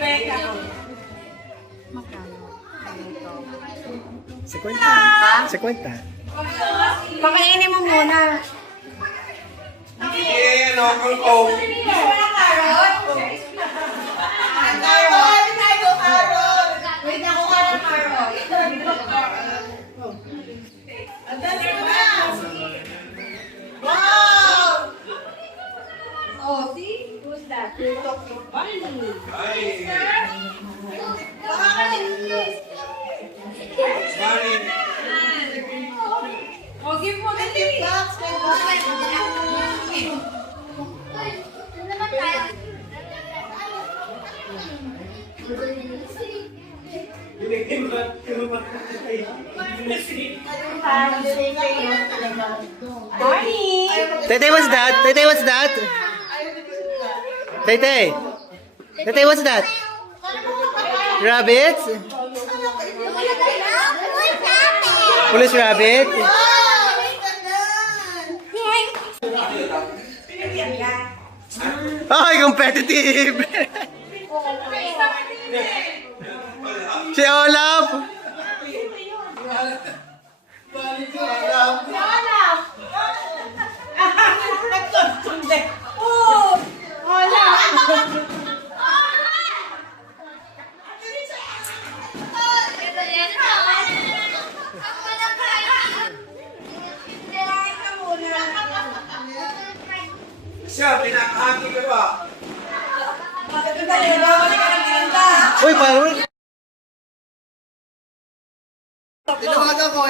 50. 50. Pakainin mo muna. Sige, no, oh. Wait, ako ka ng carrot. Wow! Oh, see? Who's that? Bunny. Oh, give mo the tip. Tete, what's that? Tete, what's that? Tete. Tete, what's that? Rabbit? Police rabbit? Ay, competitive! Si Olaf! Siya, pinakahati ka ba? Uy, parang... Tinawagan ko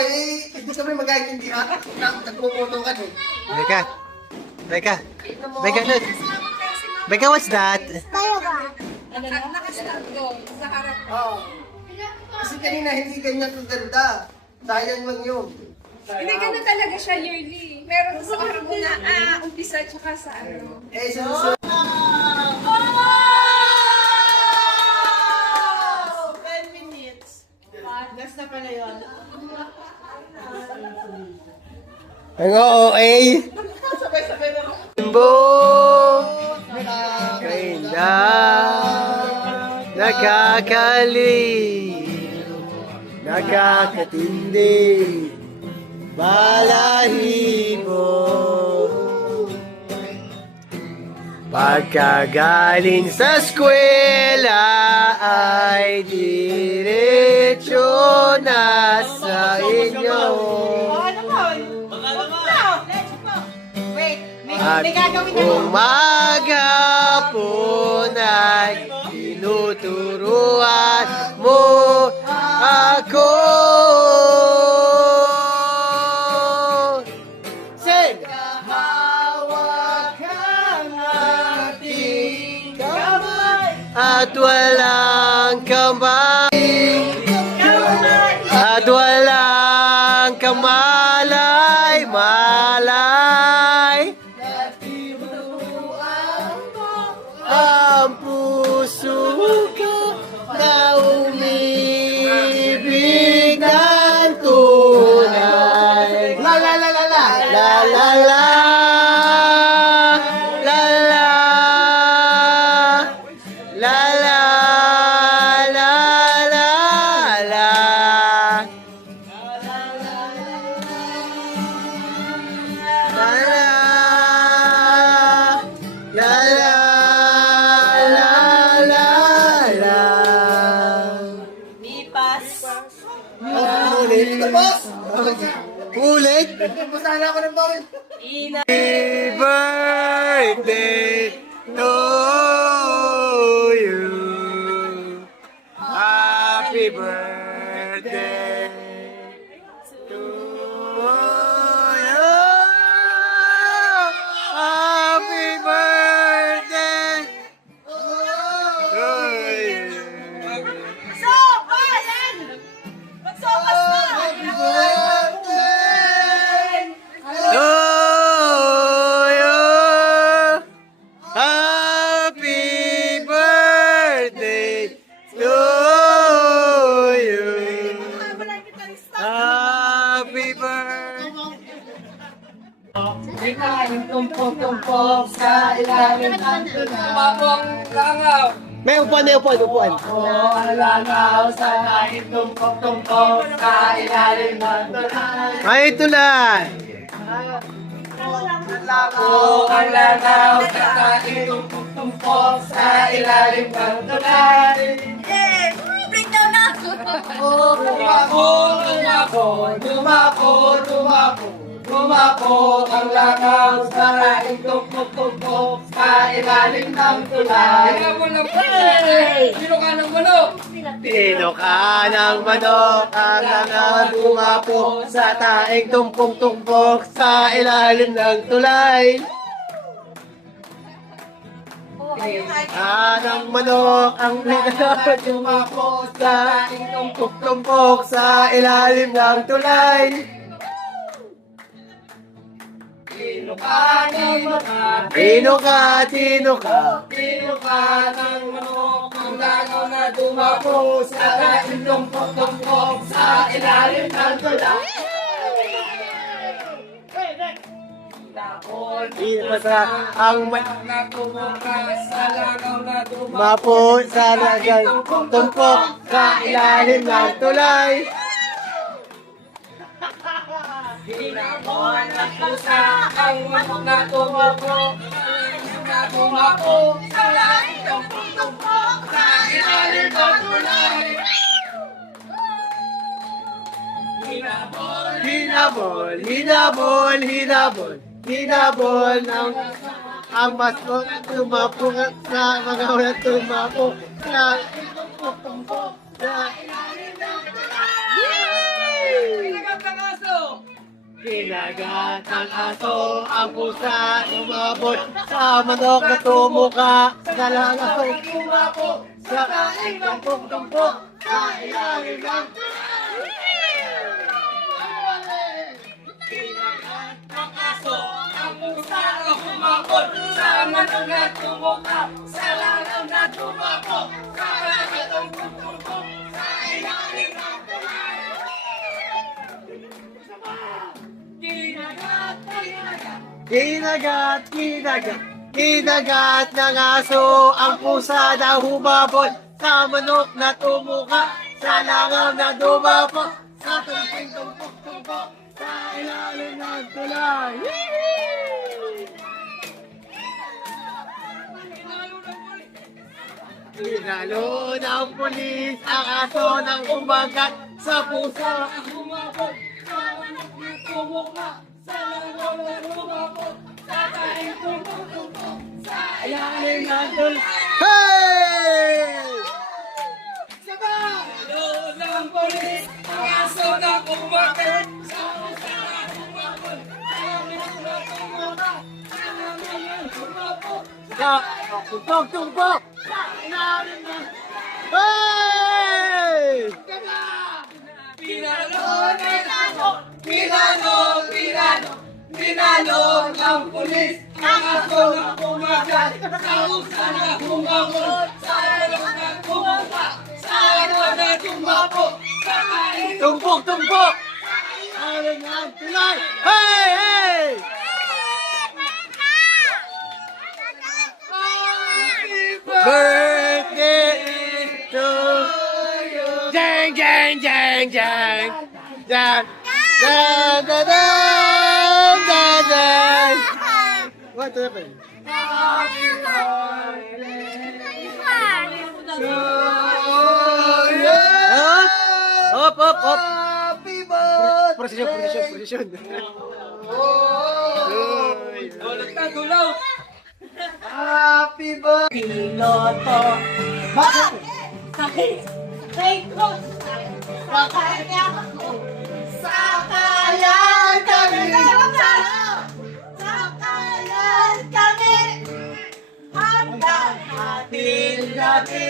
gusto mo yung mag-aintindi ha? Nagpuputo ka eh. Becca. Becca. Becca, look. Becca, what's that? Nakastand doon sa harap. Oo. Kasi kanina hindi ganyan kaganda. Sayang lang yun. Hindi ganun talaga siya yearly. Meron sa harap na umpisa tsaka sa ano. Eh, susunod. 10 minutes. Gas na pala yun. Ang OA. Sabay-sabay na. Timbo. Kainda. Nakakaliw. Nakakatindi. Balahibo. Pagkagaling sa eskwela ay diretso na sa inyo. At umaga po ay tinuturuan mo ako. Sing! Hawak ang ating kamay at walang kamay at walang kamalay-malay. Ang puso ko na umibig ng tunay. La la la la la la la la la la la la la la Ulit! Pusahan ako ng bawal. Happy birthday to you. Happy birthday to you. Happy birthday to you. Happy birthday to you. Happy birthday. Tumpok-tumpok sa ilalim ng tunaw. Mabong langaw. May upuan, may upuan, upuan. Ay, ito lang. Ang lanaw sa taing tumpok sa ilalim ng tulay. Breakdown na! Lumako ang lanaw sa taing tumpok sa ilalim ng tulay. Sino ka ng manok? Tino ka ng manok, ang langaw dumapo sa taing tumpok-tumpok sa ilalim ng tulay. Ng manok, ang langaw dumapo sa taing tumpok-tumpok sa ilalim ng tulay. Sino ka ng manok? Tino ka, tino ka. Sino ka ng manok? Ang lanaw na dumapo sa taing tumpok sa ilalim ng tulay. Tino sa ang Natumakas sa lanaw na mapo sa lagang tumpok sa ilalim ng tulay. Hinamon ang pusa, ang manok na tumapo sa laing tumpok sa ilalim ng tulay. Hinamon Hinabol, hinabol, hinabol, hinabol ang basko tumapo sa mga ulat tumapo sa tumpok sa kinagat ng aso ang pusa tumabot sa manok na tumuka sa langaw tumapo sa taing tumpok sa ilalim ng ang aso, ang pusa na humabot sa manok na tumuka sa langaw na tumapo sa laing tumpok sa ilalim ng tulay. Kinagat, kinagat, kinagat ng aso ang pusa na humabot sa manok na tumuka sa langaw na dumapo sa tumpok sa ilalim ng tulay. Pinalo ng pulis ang aso ng umagat sa pusa ang humabot sa manok na tumuka sa langaw na dumapo sa taing tumpok sa ilalim ng tulay. Hey! Loob ng polis, ang aso na umakit sa pusa na humabot sa manok na tumuka sa langaw na dumapo. Sa tumpok sa ilalim ng Hey! Pinalo ng pulis ang aso na umagat sa pusa na humabot sa manok na tumuka sa langaw na dumapo sa taing Tumpok! Ilalim ng tulay! Hey! Hey! Birthday to you! Jang, jang, jang, jang! Jang! Jang, jang, jang, jang, jang! What happened? Hop! Hop! Hop! Happy birthday! Posisyon. Ulit na dulaw. Happy birthday! Piloto. Bakit? Sakayan kami. Sakayan kami. Hanggang ating gabi.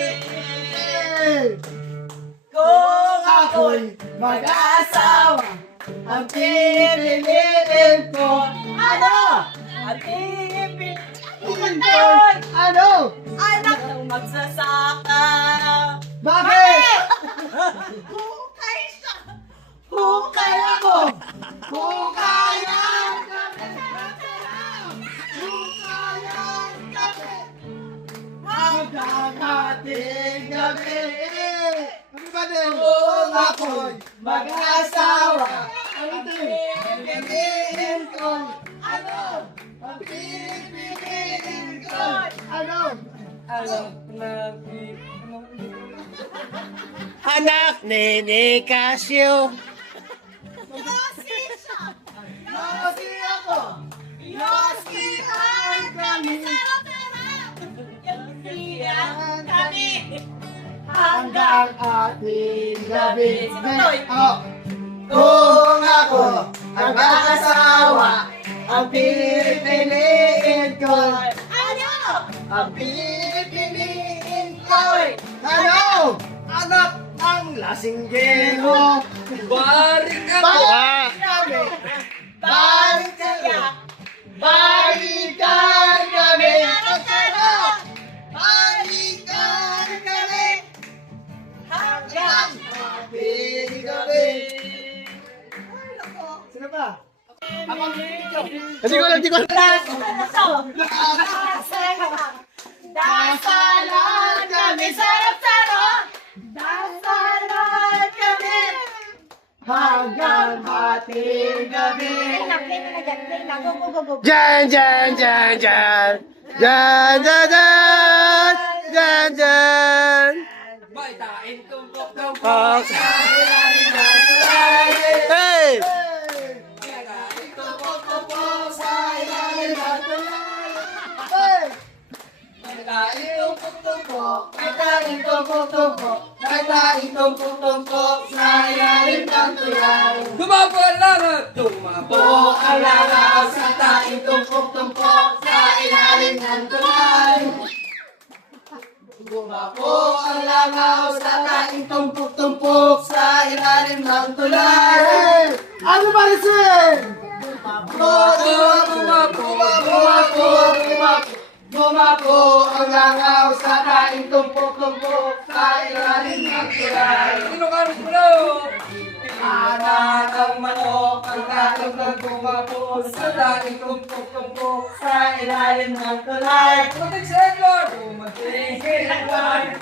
Kung ako'y mag-asawa, ang pipiliin ko, ano? Ang pipiliin ko, Ano? anak ng magsasaka. Bakit? Hukay siya! Hukay ako! Hukayan kami! Hukayan kami! Hanggang ating gabi. Ano ba din? Kung ako'y mag-asawa, ang pipiliin ko. Ano? Ang pipiliin ko. Ano? Anak ni Casio. Yosi ako. Yosi ang kami. Hanggang ating gabi. Oh. Kung ako ang mag-asawa, ang pipiliin ko. Ano? Ang pipiliin ko. Ano? Anak ng lasinggero. Balik ako! Balik kami. Balik kami. Balikan kami. Balikan kami. Hanggang ating gabi. Sino pa? Hindi ko. Dasalan kami, sarap-sarap! Dasalan kami! Hanggang ating gabi. Jan, jan, jan, jan. Jan, jan, jan. Jan, jan. Baitain tumpok-tumpok. Oh. Hey! Baitain Tumpok-tumpok sa ilalim ng tulay. Hey! Baitain tumpok-tumpok. May tanging tumpok-tumpok. May tanging tumpok-tumpok sa ilalim ng tulay. Tumapo ang lahat! Tumapo Po ang langaw sa tanging tumpok-tumpok sa ilalim ng tulay. Bumapo ang langaw sa tanging tumpok-tumpok sa ilalim ng tulay. Ano ba rin? Bumapo ang langaw sa tanging tumpok-tumpok sa ilalim ng tulay. Sino ka rin mo? Anak ang manok ang tatong nagbumapo sa tanging tumpok-tumpok sa ilalim ng tulay. Tumating sa Edward! Tumating sa Edward!